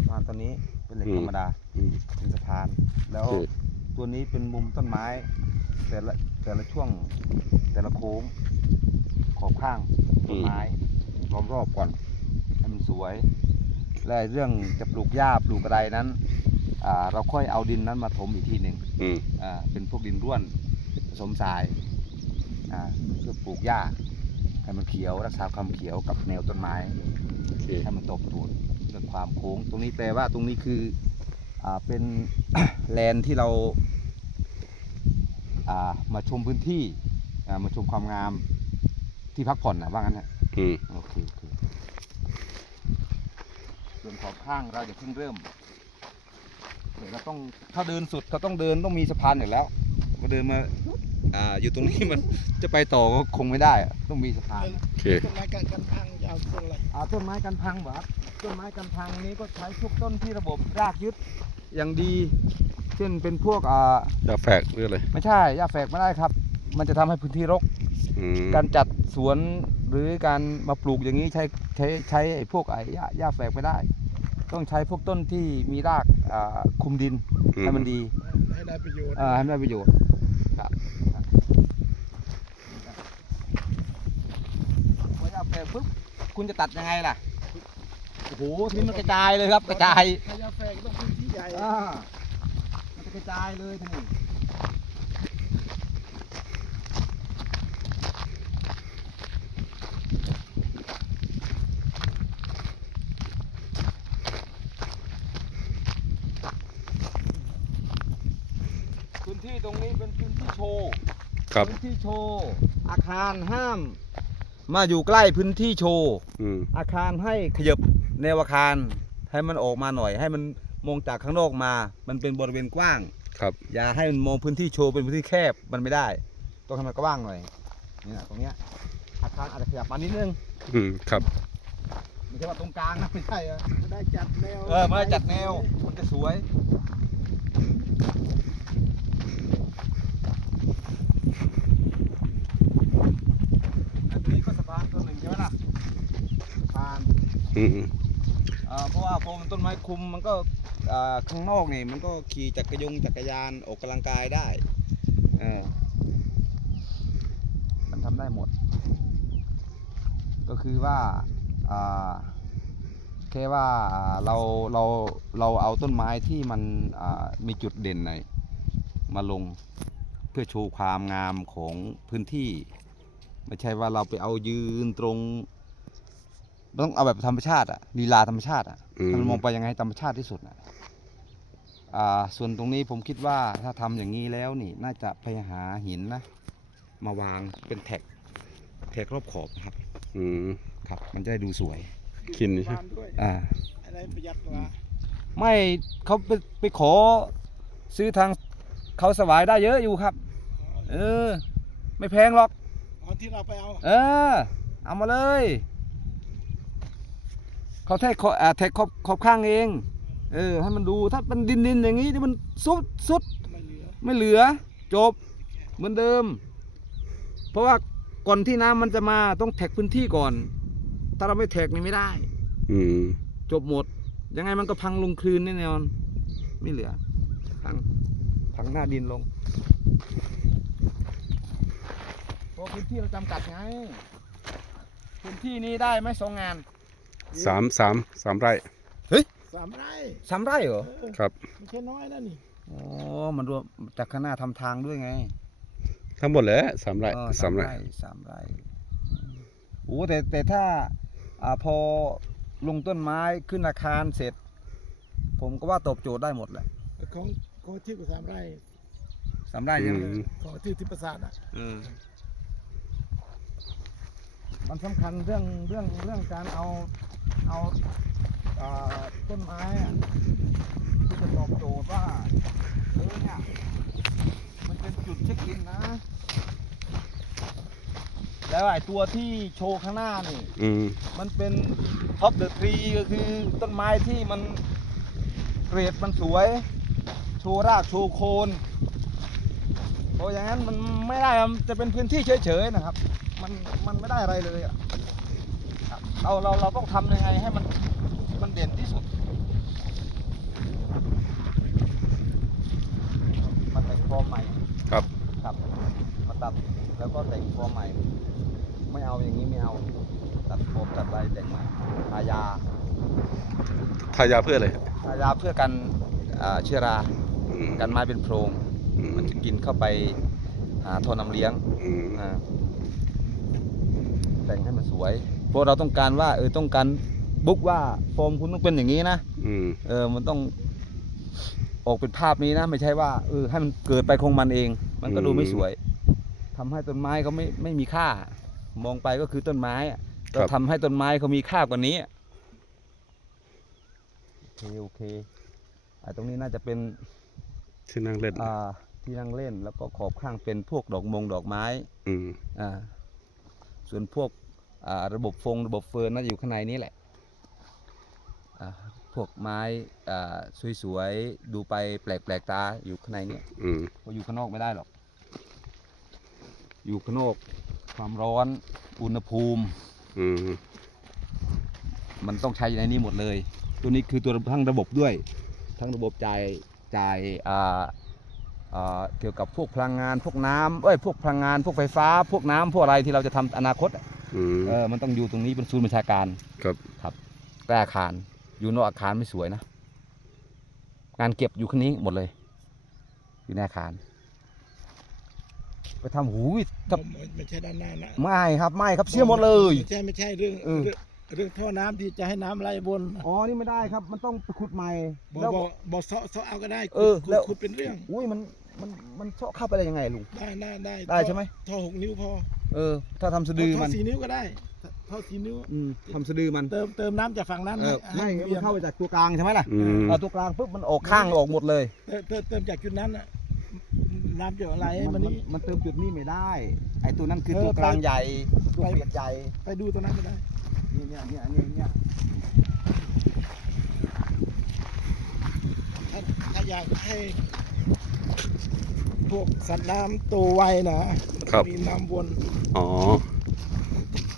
สะพานตัวนี้เป็นเหล็กอืม ธรรมดาอืม เป็นสะพาน แล้วโอเคตัวนี้เป็นมุมต้นไม้ แต่ละแต่ละช่วง แต่ละโค้ง ขอบข้างต้นไม้ล้อมรอบก่อนให้มันสวย และเรื่องจะปลูกหญ้าปลูกอะไรนั้นอ่าเราค่อยเอาดินนั้นมาถมอีกทีหนึ่ง อืม อ่าเป็นพวกดินร่วนผสมทรายอ่าเพื่อปลูกหญ้าให้มันเขียวรักษาความเขียวกับแนวต้นไม้โอเค ให้มันตบตูด เรื่องความโค้งตรงนี้แปลว่าตรงนี้คืออ่าเป็นแลนด์ที่เราอ่ามาชมพื้นที่อ่ามาชมความงามที่พักผ่อนนะว่างั้นนะอืมโอเคโอเคส่วนขอบข้างเราจะเพิ่งเริ่มเดี๋ยวเราต้องถ้าเดินสุดเขาต้องเดินต้องมีสะพานอยู่แล้ว ก็เดินมา อ่าอยู่ตรงนี้มันจะไปต่อก็คงไม่ได้อะต้องมีสะพานโอเค ต้นไม้กันกันพังยาวต้นอะไรอ่าต้นไม้กันพังบ่ครับต้นไม้กันพังนี้ก็ใช้พวกต้นที่ระบบรากยึดอย่างดี เช่นเป็นพวกอ่า จะแฝกหรืออะไรไม่ใช่หญ้าแฝกไม่ได้ครับ มันจะทำให้พื้นที่รก อืมการจัดสวนหรือการมาปลูกอย่างนี้ใช้ใช้ใช้ไอ้พวกไอ้หญ้าหญ้าแฝกไม่ได้ ต้องใช้พวกต้นที่มีรากอ่าคุมดินให้มันดีให้ได้ประโยชน์ อ่าให้มันได้ประโยชน์ครับ พอหญ้าแฝกปุ๊บคุณจะตัดยังไงล่ะโอ้โหทีนี้มันกระจายเลยครับกระจายถ้ายาแฝกต้องพื้นที่ใหญ่อ่ามันจะกระจายเลยทีนี้พื้นที่ตรงนี้เป็นพื้นที่โชว์ครับ พื้นที่โชว์อาคารห้าม มาอยู่ใกล้พื้นที่โชว์อืม อาคารให้ขยับแนวอาคารให้มันออกมาหน่อย ให้มันมองจากข้างนอกมา มันเป็นบริเวณกว้าง ครับ อย่าให้มันมองพื้นที่โชว์เป็นพื้นที่แคบมันไม่ได้ ต้องให้มันกว้างหน่อยนี่นะตรงเนี้ยอาคารอาจจะขยับมานิดนึงอืม ครับ ไม่ใช่ว่าตรงกลางนะไม่ใช่อะจะได้จัดแนว เออมันได้จัดแนวมันจะสวยอันนี้ก็สะพานตัวหนึ่งใช่ไหมล่ะสะพาน อืมอ่าเพราะว่าพอมันต้นไม้คุมมันก็อ่าข้างนอกนี่มันก็ขี่จักรยงจักรยานออกกำลังกายได้เออมันทำได้หมด ก็คือว่าอ่าแค่ว่าเราเราเราเอาต้นไม้ที่มันมีจุดเด่นหน่อยมาลงเพื่อโชว์ความงามของพื้นที่ ไม่ใช่ว่าเราไปเอายืนตรง ต้องเอาแบบธรรมชาติอะลีลาธรรมชาติอะอืม มันมองไปยังไงธรรมชาติที่สุดอะอ่า ส่วนตรงนี้ผมคิดว่าถ้าทำอย่างนี้แล้วนี่ น่าจะไปหาหินนะ มาวางเป็นแท็ก แท็กรอบขอบนะครับ อืมครับ มันจะได้ดูสวย กินใช่ไหม บ้านด้วยอ่า อะไรประหยัดกว่าไม่เขาไปไปขอซื้อทางเขาสวายได้เยอะอยู่ครับ เออ ไม่แพงหรอกเอาที่เราไปเอา เออ เอามาเลย เขาแท็กขออ่าแท็กขอบขอบข้างเอง เออ ให้มันดูถ้าเป็นดินดินๆอย่างนี้ที่มันสุดสุดไม่เหลือไม่เหลือ จบเหมือนเดิม เพราะว่าก่อนที่น้ำมันจะมาต้องแท็กพื้นที่ก่อน ถ้าเราไม่แท็กนี่ไม่ได้ อืมจบหมด ยังไงมันก็พังลงคลืนแน่นอน ไม่เหลือ พังพังหน้าดินลงเพราะพื้นที่เราจำกัดไง พื้นที่นี้ได้ไหมสองงาน สามสามสามไร่สามไร่สามไร่เหรอ เออครับ ไม่ใช่น้อยนะนี่อ๋อ มันรวมจากข้างหน้าทำทางด้วยไงทั้งหมดเลยสามไร่เออสามไร่สามไร่อืมโอ้แต่แต่ถ้าอ่าพอลงต้นไม้ขึ้นอาคารเสร็จ ผมก็ว่าตอบโจทย์ได้หมดแหละของของที่กว่าสามไร่สามไร่ใช่ไหมอืมของที่ที่ประสาทอะเออมันสำคัญเรื่องเรื่องเรื่องการเอา เอาอ่าต้นไม้อะที่จะตอบโจทย์ว่าเออเนี่ยมันเป็นจุดเช็คอินนะ แล้วไอ้ตัวที่โชว์ข้างหน้านี่อืมมันเป็นท็อปเดอะทรีก็คือต้นไม้ที่มันเกรดมันสวย โชว์รากโชว์โคนเพราะอย่างนั้นมันไม่ได้มันจะเป็นพื้นที่เฉยๆนะครับ มันมันไม่ได้อะไรเลยอะครับ เราเราเราต้องทำยังไงให้มันมันเด่นที่สุดมาแต่งฟอร์มใหม่ครับครับมาตัดแล้วก็แต่งฟอร์มใหม่ ไม่เอาอย่างนี้ไม่เอาตัดฟอร์มตัดอะไรแต่งใหม่ทายาทายาเพื่ออะไรทายาเพื่อกันอ่าเชื้อราอืมกันไม้เป็นโพรงอืมมันจะกินเข้าไปหาท่อน้ำเลี้ยงอืมอ่าแต่งให้มันสวย เพราะเราต้องการว่า เออต้องการบุ๊กว่าโฟมคุณต้องเป็นอย่างนี้นะอืมเออมันต้องออกเป็นภาพนี้นะ ไม่ใช่ว่าเออให้มันเกิดไปของมันเอง มันก็ดูไม่สวยทำให้ต้นไม้เขาไม่ไม่มีค่า มองไปก็คือต้นไม้อะเราทำให้ต้นไม้เขามีค่ากว่านี้โอเคโอเคไอ้ตรงนี้น่าจะเป็นที่นั่งเล่นอ่าที่นั่งเล่นแล้วก็ขอบข้างเป็นพวกดอกมงดอกไม้ อืมอ่าส่วนพวกอ่า ระบบฟงระบบเฟิร์นน่าจะอยู่ข้างในนี้แหละอ่าพวกไม้อ่าสวยๆ ดูไปแปลกๆตาอยู่ข้างในเนี้อืมเพราะอยู่ข้างนอกไม่ได้หรอก อยู่ข้างนอกความร้อนอุณหภูมิอืมมันต้องใช้ในนี้หมดเลย ตัวนี้คือตัวทั้งระบบด้วย ทั้งระบบจ่ายจ่ายอ่าอ่าเกี่ยวกับพวกพลังงานพวกน้ำเอ้ยพวกพลังงานพวกไฟฟ้า พวกน้ำพวกอะไรที่เราจะทำอนาคตอะอืม เออมันต้องอยู่ตรงนี้เป็นศูนย์บัญชาการครับครับ แต่อาคารอยู่นอกอาคารไม่สวยนะงานเก็บอยู่ข้างนี้หมดเลย อยู่ในอาคารไปทำหูยถ้าไม่ใช่ด้านหน้านะไม่ครับไม่ครับเสียหมดเลยไม่ใช่ไม่ใช่เรื่องเออเรื่องเรื่องท่อน้ำที่จะให้น้ำไหลบน อ๋อ นี่ไม่ได้ครับ มันต้องไปขุดใหม่บอแล้วบอบอเซาะเซาะเอาก็ได้ เออขุดแล้วขุดเป็นเรื่อง อุ้ย มัน มันมันเชาะเข้าไปได้ยังไงลุง ได้ได้ได้ได้ใช่ไหม ท่อหกนิ้วพอเออ ถ้าทำสะดือท่อมันสี่นิ้วก็ได้ท่อสี่นิ้ว อืมทำสะดือมันเติมเติมน้ำจากฝั่งนั้นเออให้ไม่ให้มันเข้าไปจากตัวกลางใช่ไหมล่ะอืม เอาตัวกลางปุ๊บมันออกข้างออกหมดเลย เติมเติมเติมจากจุดนั้นน่ะน้ำจากอะไรให้มัมันนมันนี่ มันเติมจุดนี้ไม่ได้ ไอ้ตัวนั้นคือเออตัวกลางไป ใหญ่ตัวเปียกใหญ่ไปดูตรงนั้นก็ได้นี่เนี่ยเนี่ยเนี่ยเนี่ยถ้าถ้าอยากให้ พวกสัตว์น้ำโตวไวนะครับมีน้ำวน อ๋อ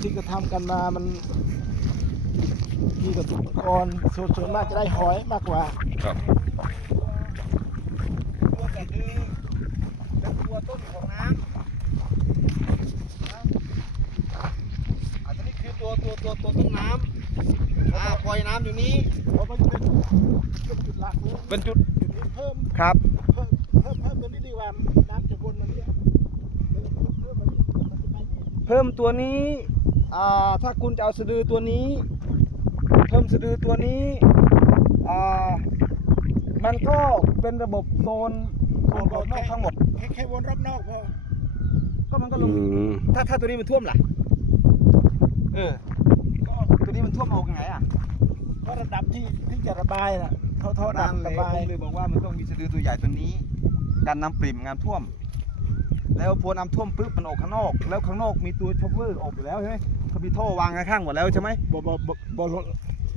ที่กระทำกันมามันมีกระสุนกรส่วนส่วนมากจะได้หอยมากกว่า ครับตัวแต่ดื้อและตัวต้นของน้ำอันนี้คือตัวตัวตัวตัวต้นน้ำอ่าปล่อยน้ำอยู่นี้เพราะมันเป็นเป็นจุดหลักเลยเป็นจุดจุดนี้เพิ่มครับ เพิ่มเพิ่มเพิ่มตั วนี้ดีกว่าน้ำจะวนมาเนี่ยเพิ่มเพิ่มเพิ่มมันมันจะไปนี่เพิ่มตัวนี้อ่าถ้าคุณจะเอาสะดือตัวนี้ เพิ่มสะดือตัวนี้อ่ามันก็เป็นระบบโซนโซนรอบนอกทั้งหมดแค่แค่วนรอบนอกพอก็มันก็ลอืงมถ้าถ้าตัวนี้มันท่วมล่ะเออก็ตัวนี้มันท่วมออกยังไงอะก็ระดับที่ที่จะระบายน่ะเท่าเท่าดับนั่นเลระยบายผมเลยบอกว่ามันต้องมีสะดือตัวใหญ่ตัวนี้ กันน้ำปริ่มงานท่วม แล้วพอน้ำท่วมปุ๊บมันออกข้างนอก แล้วข้างนอกมีตัวช็อปเวอร์ออกอยู่แล้วใช่ไหมเขามีท่อวางข้างๆหมดแล้วใช่ไหมบ่บ่บ่บ่ลง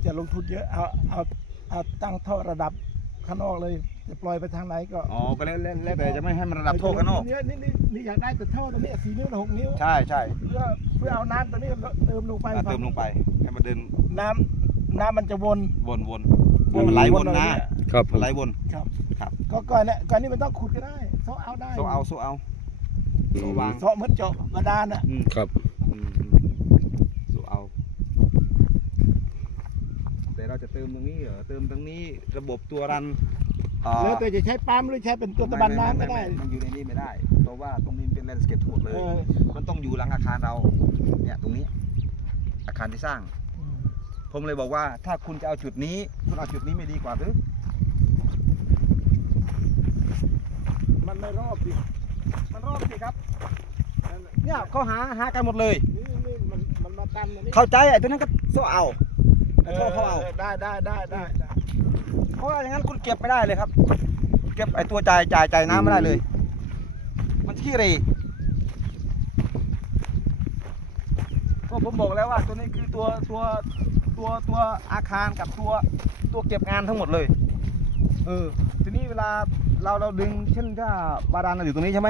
จะลงทุนเยอะเอาเอาเอาตั้งท่อระดับข้างนอกเลยจะปล่อยไปทางไหนก็อ๋อก็แล้วแล้วแล้วแต่จะไม่ให้มันระดับท่อข้างนอกเนี่ยนี่นี่นี่อยากได้แต่ท่อตรงนี้สี่นิ้วหรือหกนิ้ว ใช่ใช่เพื่อเพื่อเอาน้ำตัวนี้เติมลงไปอะเติมลงไปให้มันเดินน้ำน้ำมันจะวนวนวน ให้มันไหลวนนะ ครับผมันมไหลวน ครับครับ ก็ก่อนเนี่ยก่อนนี้มันต้องขุดก็ได้โซะเอาได้โซเอาโซเอาอืมวางโซะเหมือนเจาะบาดาลน่ะอืมครับ อืมอืมโซเอา แต่เราจะเติมตรงนี้เหรอเติมตรงนี้ระบบตัวรันอ่าแล้วแต่จะใช้ปั๊มหรือใช้เป็นตัวตะบันน้ำก็ได้ม่ม่ม่มันอยู่ในนี้ไม่ได้ เพราะว่าตรงนี้มันเป็นแลนด์สเคปทั้งหมดเลยเออมันต้องอยู่หลังอาคารเรา เนี่ยตรงนี้ อาคารที่สร้าง ผมเลยบอกว่า ถ้าคุณจะเอาจุดนี้ คุณเอาจุดนี้ไม่ดีกว่าหรือมันไม่รอบดิมันรอบสิครับเนี่ยเขาหาหากันหมดเลย นี่นี่มันมันมาตันอันนี้เข้าใจไอ้ตัวนั้นก็โซเอาเออโซ่เขาเอาได้ได้ได้ได้ได้เพราะว่าอย่างนั้นคุณเก็บไม่ได้เลยครับ เก็บไอ้ตัวจ่ายจ่ายจ่ายน้ำไม่ได้เลย มันขี้เหรก็ผมบอกแล้วว่าตัวนี้คือตัวตัว ตัวตัวอาคารกับตัวตัวเก็บงานทั้งหมดเลย เออ ทีนี้เวลาเราเราดึงเช่นถ้าบาดาลเราอยู่ตรงนี้ใช่ไหม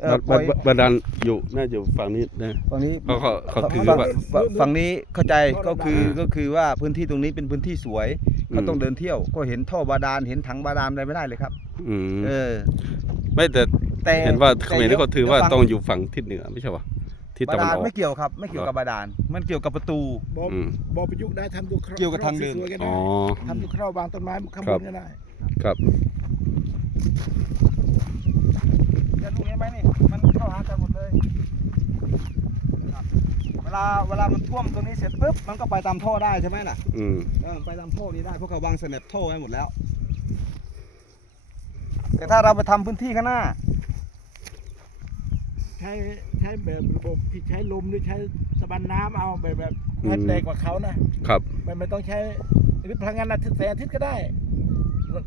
เออบปล่าอยบาบาดาลอยู่น่าจะฝั่งนี้นะฝั่งนี้เขาเขาเขาถือฝั่งว่า ฝั่งฝั่งนี้เข้าใจท่อก็คือระบายก็คือว่าพื้นที่ตรงนี้เป็นพื้นที่สวยเขาอืมต้องเดินเที่ยว ก็เห็นท่อบาดาลเห็นถังบาดาลอะไรไม่ได้เลยครับอืมเออ ไม่แต่แต่เห็นว่าเขมรแต่นี่เขาถือว่าดี๋ยต้องอยู่ฝั่งทิศเหนือไม่ใช่ปะ ทิศบาตะวันดาลออก ไม่เกี่ยวครับไม่เกี่ยวกับบาดาลมันเกี่ยวกับประตู บออืม บอประยุกต์ได้ทำตัวครอบเกี่ยวกับทางเดิน สวยๆก็อ๋ได้อ ทำตัวครอบวางต้นไม้ข้างครับบนก็ได้ครับ จะดูเห็นไหมนี่มันเข้าหากันหมดเลยครับเวลาเวลามันท่วมตรงนี้เสร็จปุ๊บมันก็ไปตามท่อได้ใช่ไหมล่ะอืม เออไปตามท่อนี้ได้เพราะเขาวางสแนปท่อไว้หมดแล้ว แต่ถ้าเราไปทำพื้นที่ข้างหน้า ใช้ ใช้แบบระบบที่ใช้ลมหรือใช้ตะบันน้ำเอาแบบแบบให้แรงกว่าเขานะครับไม่ไม่ต้องใช้หรือพลังงานอาทิตย์แสงอาทิตย์ก็ได้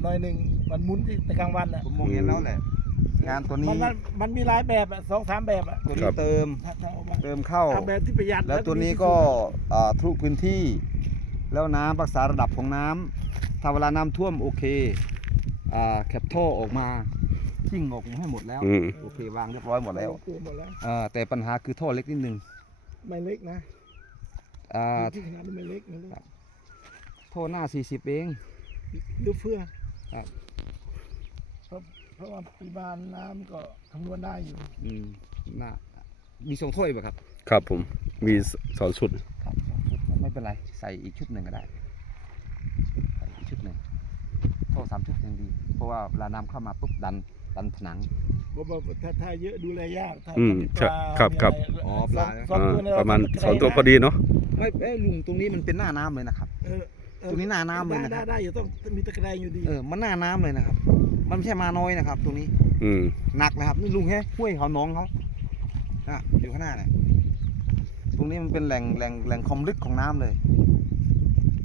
หน่อยหนึ่งมันหมุนที่ในกลางวันอะผมมองเห็นแล้วแหละ งานตัวนี้มันมันมันมีหลายแบบอะสองสามแบบอะตัวครันี้บ เติมถ้าถ้าเอามาเติมเข้า เอาแบบที่ประหยัดแล้วตัวนี้ก็อ่าทะลุพื้นที่ แล้วน้ำรักษาระดับของน้ำถ้าเวลาน้ำท่วมโอเคอ่าแคปท่อออกมา ชิ่งออกมาให้หมดแล้ว อืม โอเควางเรียบร้อยหมดแล้วตัวหมดแล้ว อ่าแต่ปัญหาคือท่อเล็กนิดนึงไม่เล็กนะอ่าที่ขนาดนี้ไม่เล็กไม่เล็กท่อหน้า 40 เอง ดูเฟื่องครับ เพราะเพราะว่าปริมาณน้ำก็คำนวณได้อยู่ อืมน่ามีสองถ้วยป่ะครับครับผม มีสองชุด ครับสองชุดไม่เป็นไร ใส่อีกชุดหนึ่งก็ได้ใส่อีกชุดหนึ่ง ท่อสามชุดยังดี เพราะว่าเวลาน้ำเข้ามาปุ๊บดันดันผนังบอกว่าถ้าถ้าเยอะดูแลยากถ้าอืมถ้ามีปลาครับครับ มีะไอ๋อปลา สองสองตัวอ่าเนี่ยประมาณเก็สองตัวพอดีเนาะ ไม่เอ้ยลุงตรงนี้มันเป็นหน้าน้ำเลยนะครับ เออเออตรงนี้หน้าน้ำเลยได้นะคได้รับได้อยู่ต้องมีตะแกรงอยู่ดีเออ มันหน้าน้ำเลยนะครับ มันไม่ใช่มาน้อยนะครับ ตรงนี้ อืม หนักนะครับนี่ลุงแค่ห้วยเขาน้องเขาอะอยู่ข้างหน้าเนี่ยตรงนี้มันเป็นแหล่งแหล่งแหล่งความลึกของน้ำเลย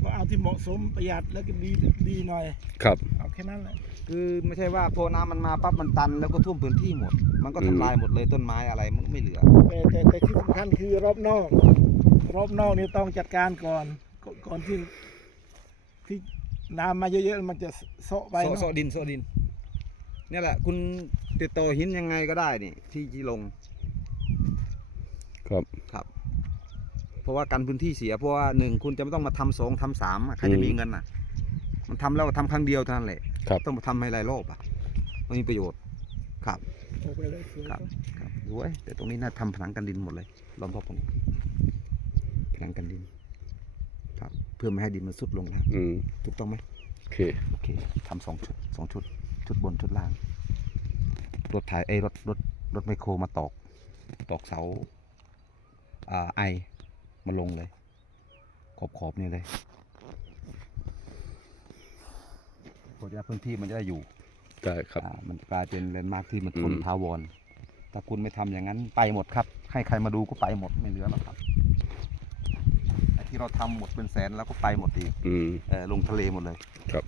ก็เอาที่เหมาะสมประหยัดแล้วก็ดีดีหน่อย ครับ เอาแค่นั้นแหละ คือไม่ใช่ว่าพอน้ำมันมาปั๊บมันตันแล้วก็ท่วมพื้นที่หมด มันก็อืทำมลายหมดเลยต้นไม้อะไรมันก็ไม่เหลือ แต่แต่แต่ที่สำคัญคือรอบนอก รอบนอกนี่ต้องจัดการก่อนก่อนก่อนที่ที่น้ำมาเยอะๆมันจะเซาะไปโซเนอะโซดินโซดินเนี่ยแหละ คุณติดต่อหินยังไงก็ได้นี่ที่ที่ลงครับ ครับเพ ราะว่ากันพื้นที่เสียเพราะว่าหนึ่งคุณจะไม่ต้องมาทำสองทำสามอะใครจะมีเงินอะ มันทำแล้วทำครั้งเดียวเท่านั้นแหละครับต้องมาทำให้หลายรอบอะไม่มีประโยชน์ครับออกไปเลยสวยครับครับโอ้ยแต่ตรงนี้น่าทำผนังกันดินหมดเลยล้อมรอบตรงนี้ผนังกันดิน ครับ เพื่อไม่ให้ดินมันซุดลงแล้วอืมถูกต้องไหมโอเคโอเคทำสองชุดสองชุด ชุดบนชุดล่างรถถ่ายเอยรถรถรถไมคโครมาตอกตอกเสาอ่าไอ มาลงเลย ขอบขอบนี่เลยเพราะฉะนั้นพื้นที่มันจะได้อยู่ได้ครับ อ่ามันกลายเป็นแลนด์มาร์คที่มันทนอืม ทาวรถ้าคุณไม่ทำอย่างนั้นไปหมดครับ ให้ใครมาดูก็ไปหมดไม่เหลือหรอกครับไอ้ที่เราทำหมดเป็นแสนแล้วก็ไปหมดอีก อืม เออลงทะเลหมดเลยครับ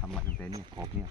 ทำมาตั้งแต่นี่ขอบเนี่ย